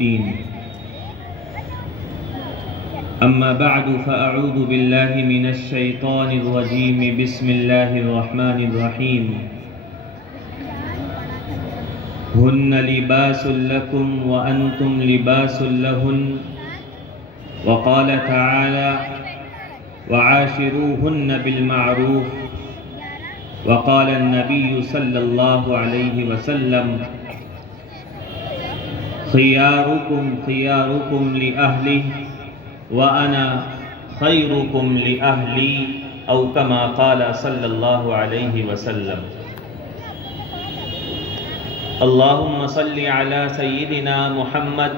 الدين. أما بعد فأعوذ بالله من الشيطان الرجيم. بسم الله الرحمن الرحيم. هن لباس لكم وأنتم لباس لهن. وقال تعالى: وعاشروهن بالمعروف. وقال النبي صلى الله عليه وسلم: خياركم خياركم لأهله وأنا خيركم لأهلي، أو كما قال صلى الله عليه وسلم. اللهم صل على سيدنا محمد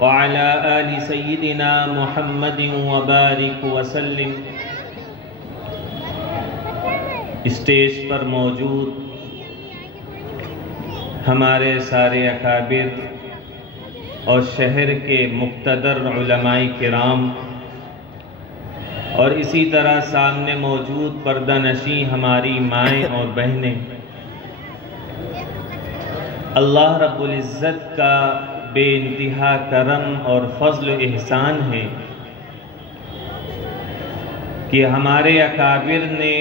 وعلى آل سيدنا محمد وبارك وسلم. اسٹیج پر موجود ہمارے سارے اکابر اور شہر کے مقتدر علماء کرام، اور اسی طرح سامنے موجود پردہ نشیں ہماری مائیں اور بہنیں، اللہ رب العزت کا بے انتہا کرم اور فضل و احسان ہے کہ ہمارے اکابر نے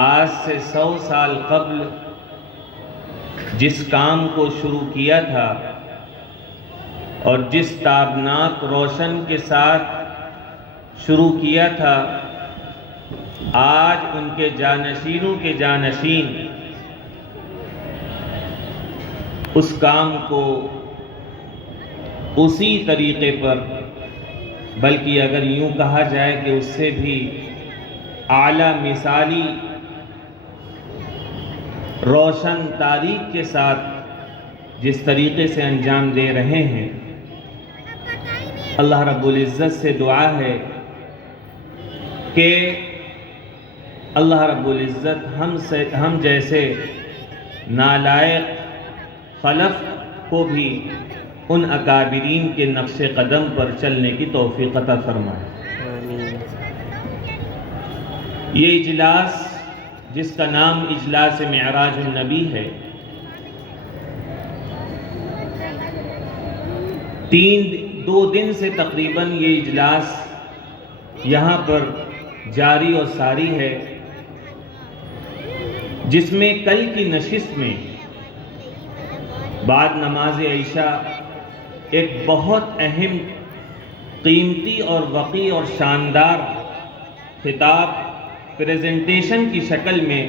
آج سے 100 سال قبل جس کام کو شروع کیا تھا اور جس تابناک روشن کے ساتھ شروع کیا تھا، آج ان کے جانشینوں کے جانشین اس کام کو اسی طریقے پر، بلکہ اگر یوں کہا جائے کہ اس سے بھی اعلیٰ مثالی روشن تاریخ کے ساتھ جس طریقے سے انجام دے رہے ہیں، اللہ رب العزت سے دعا ہے کہ اللہ رب العزت ہم جیسے نالائق خلف کو بھی ان اکابرین کے نقش قدم پر چلنے کی توفیق عطا فرمائے. یہ اجلاس جس کا نام اجلاس معراج النبی ہے، 2 دن سے تقریباً یہ اجلاس یہاں پر جاری اور ساری ہے، جس میں کل کی نشست میں بعد نماز عشاء ایک بہت اہم، قیمتی اور وقیع اور شاندار خطاب پریزنٹیشن کی شکل میں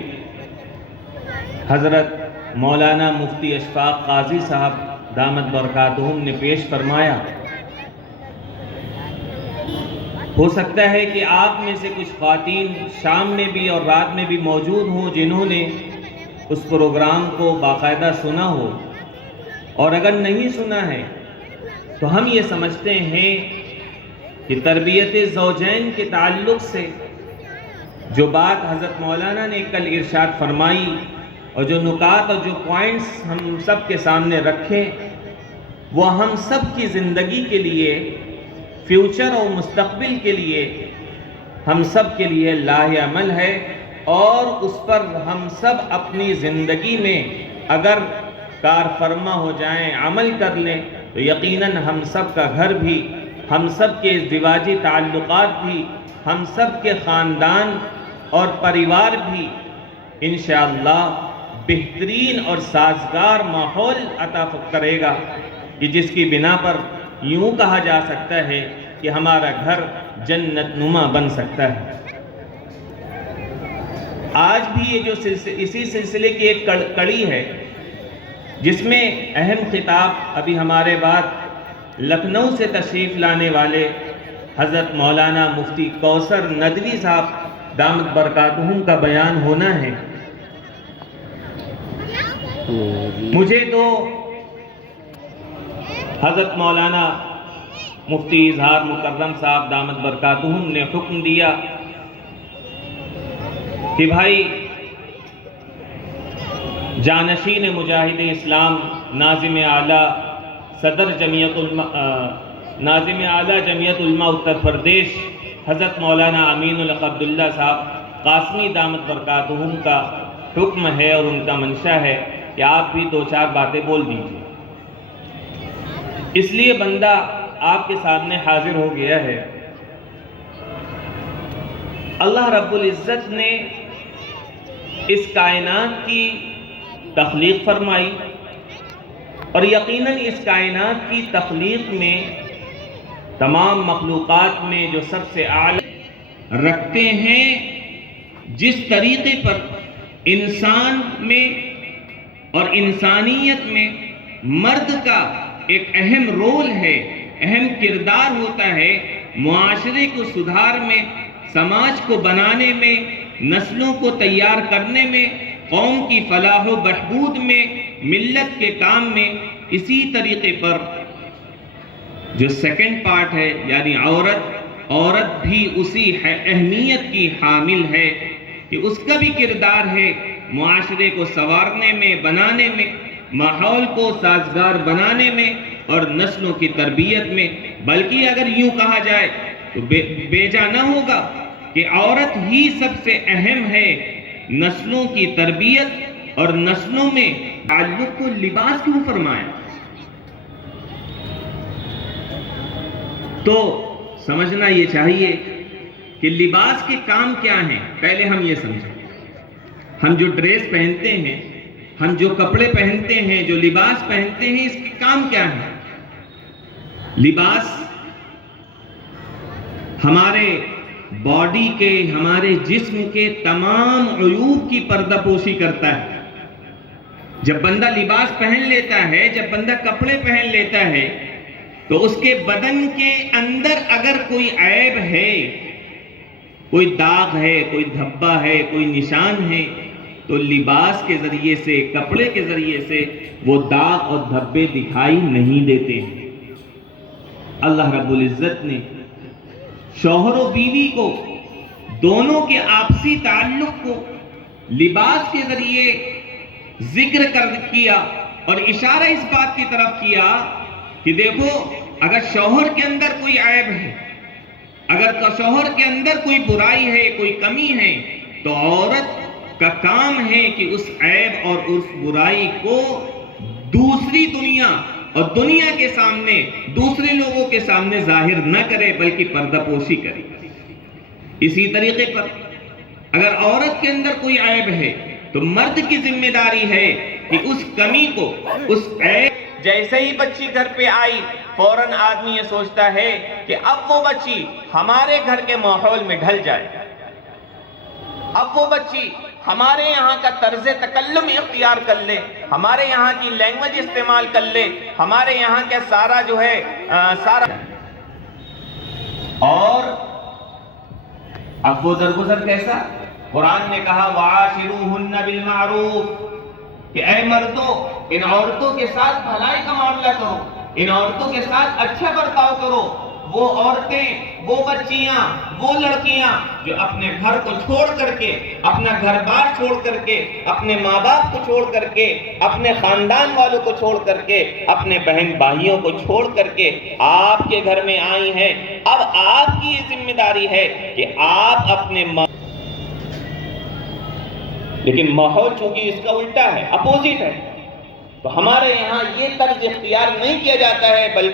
حضرت مولانا مفتی اشفاق قاضی صاحب دامت برکاتہم نے پیش فرمایا. ہو سکتا ہے کہ آپ میں سے کچھ خواتین شام میں بھی اور رات میں بھی موجود ہوں جنہوں نے اس پروگرام کو باقاعدہ سنا ہو، اور اگر نہیں سنا ہے تو ہم یہ سمجھتے ہیں کہ تربیت زوجین کے تعلق سے جو بات حضرت مولانا نے کل ارشاد فرمائی اور جو نکات اور جو پوائنٹس ہم سب کے سامنے رکھے، وہ ہم سب کی زندگی کے لیے، فیوچر اور مستقبل کے لیے ہم سب کے لیے لاہ عمل ہے، اور اس پر ہم سب اپنی زندگی میں اگر کار فرما ہو جائیں، عمل کر لیں، تو یقیناً ہم سب کا گھر بھی، ہم سب کے ازدواجی تعلقات بھی، ہم سب کے خاندان اور پریوار بھی انشاءاللہ بہترین اور سازگار ماحول عطا کرے گا، کہ جس کی بنا پر یوں کہا جا سکتا ہے کہ ہمارا گھر جنت نما بن سکتا ہے. آج بھی یہ جو اسی سلسلے کی ایک کڑی ہے، جس میں اہم خطاب ابھی ہمارے بعد لکھنؤ سے تشریف لانے والے حضرت مولانا مفتی کوثر ندوی صاحب دامت برکاتہم کا بیان ہونا ہے. مجھے تو حضرت مولانا مفتی اظہار مکرم صاحب دامت برکاتہم نے حکم دیا کہ بھائی جانشین مجاہد اسلام، ناظم اعلیٰ صدر ناظم اعلیٰ جمعیت علماء اتر پردیش حضرت مولانا امین الحق عبداللہ صاحب قاسمی دامت برکاتہم کا حکم ہے اور ان کا منشا ہے کہ آپ بھی 2-4 باتیں بول دیجیے. اس لیے بندہ آپ کے سامنے حاضر ہو گیا ہے۔ اللہ رب العزت نے اس کائنات کی تخلیق فرمائی، اور یقیناً اس کائنات کی تخلیق میں تمام مخلوقات میں جو سب سے اعلیٰ رکھتے ہیں، جس طریقے پر انسان میں اور انسانیت میں مرد کا ایک اہم رول ہے، اہم کردار ہوتا ہے معاشرے کو سدھار میں، سماج کو بنانے میں، نسلوں کو تیار کرنے میں، قوم کی فلاح و بہبود میں، ملت کے کام میں، اسی طریقے پر جو سیکنڈ پارٹ ہے یعنی عورت بھی اسی اہمیت کی حامل ہے کہ اس کا بھی کردار ہے معاشرے کو سنوارنے میں، بنانے میں، ماحول کو سازگار بنانے میں اور نسلوں کی تربیت میں۔ بلکہ اگر یوں کہا جائے تو بیجا نہ ہوگا کہ عورت ہی سب سے اہم ہے نسلوں کی تربیت اور نسلوں میں تعلق کو لباس کیوں فرمایا؟ تو سمجھنا یہ چاہیے کہ لباس کے کام کیا ہیں۔ پہلے ہم یہ سمجھیں، ہم جو ڈریس پہنتے ہیں، ہم جو کپڑے پہنتے ہیں، جو لباس پہنتے ہیں، اس کے کام کیا ہیں؟ لباس ہمارے باڈی کے، ہمارے جسم کے تمام عیوب کی پردہ پوشی کرتا ہے۔ جب بندہ لباس پہن لیتا ہے، جب بندہ کپڑے پہن لیتا ہے، تو اس کے بدن کے اندر اگر کوئی عیب ہے، کوئی داغ ہے، کوئی دھبا ہے، کوئی نشان ہے، تو لباس کے ذریعے سے، کپڑے کے ذریعے سے وہ داغ اور دھبے دکھائی نہیں دیتے ہیں۔ اللہ رب العزت نے شوہر و بیوی کو، دونوں کے آپسی تعلق کو لباس کے ذریعے ذکر کیا اور اشارہ اس بات کی طرف کیا کہ دیکھو، اگر شوہر کے اندر کوئی عیب ہے، اگر شوہر کے اندر کوئی برائی ہے، کوئی کمی ہے، تو عورت کا کام ہے کہ اس عیب اور اس برائی کو دوسری دنیا اور دنیا کے سامنے، دوسرے لوگوں کے سامنے ظاہر نہ کرے بلکہ پردہ پوشی کرے۔ اسی طریقے پر اگر عورت کے اندر کوئی عیب ہے تو مرد کی ذمہ داری ہے کہ اس کمی کو، اس عیب، جیسے ہی بچی گھر پہ آئی فوراً آدمی یہ سوچتا ہے کہ اب وہ بچی ہمارے گھر کے ماحول میں ڈھل جائے، اب وہ بچی ہمارے یہاں کا طرز تکلم اختیار کر لے، ہمارے یہاں کی لینگویج استعمال کر لے، ہمارے یہاں کے سارا جو ہے سارا، اور اب وہ درگزر کیسا؟ قرآن نے کہا وَعَاشِرُوهُنَّ بِالْمَعْرُوفِ کہ اے مردوں، ان عورتوں کے ساتھ بھلائی کا معاملہ کرو، ان عورتوں کے ساتھ اچھا برتاؤ کرو۔ وہ عورتیں، وہ بچیاں، وہ لڑکیاں جو اپنے گھر کو چھوڑ کر کے، اپنا گھر بار چھوڑ کر کے، اپنے ماں باپ کو چھوڑ کر کے، اپنے خاندان والوں کو چھوڑ کر کے، اپنے بہن بھائیوں کو چھوڑ کر کے آپ کے گھر میں آئی ہیں، اب آپ کی یہ ذمہ داری ہے کہ آپ اپنے لیکن ماحول چونکہ اس کا الٹا ہے، اپوزٹ ہے، تو ہمارے یہاں یہ طرز اختیار نہیں کیا جاتا ہے بلکہ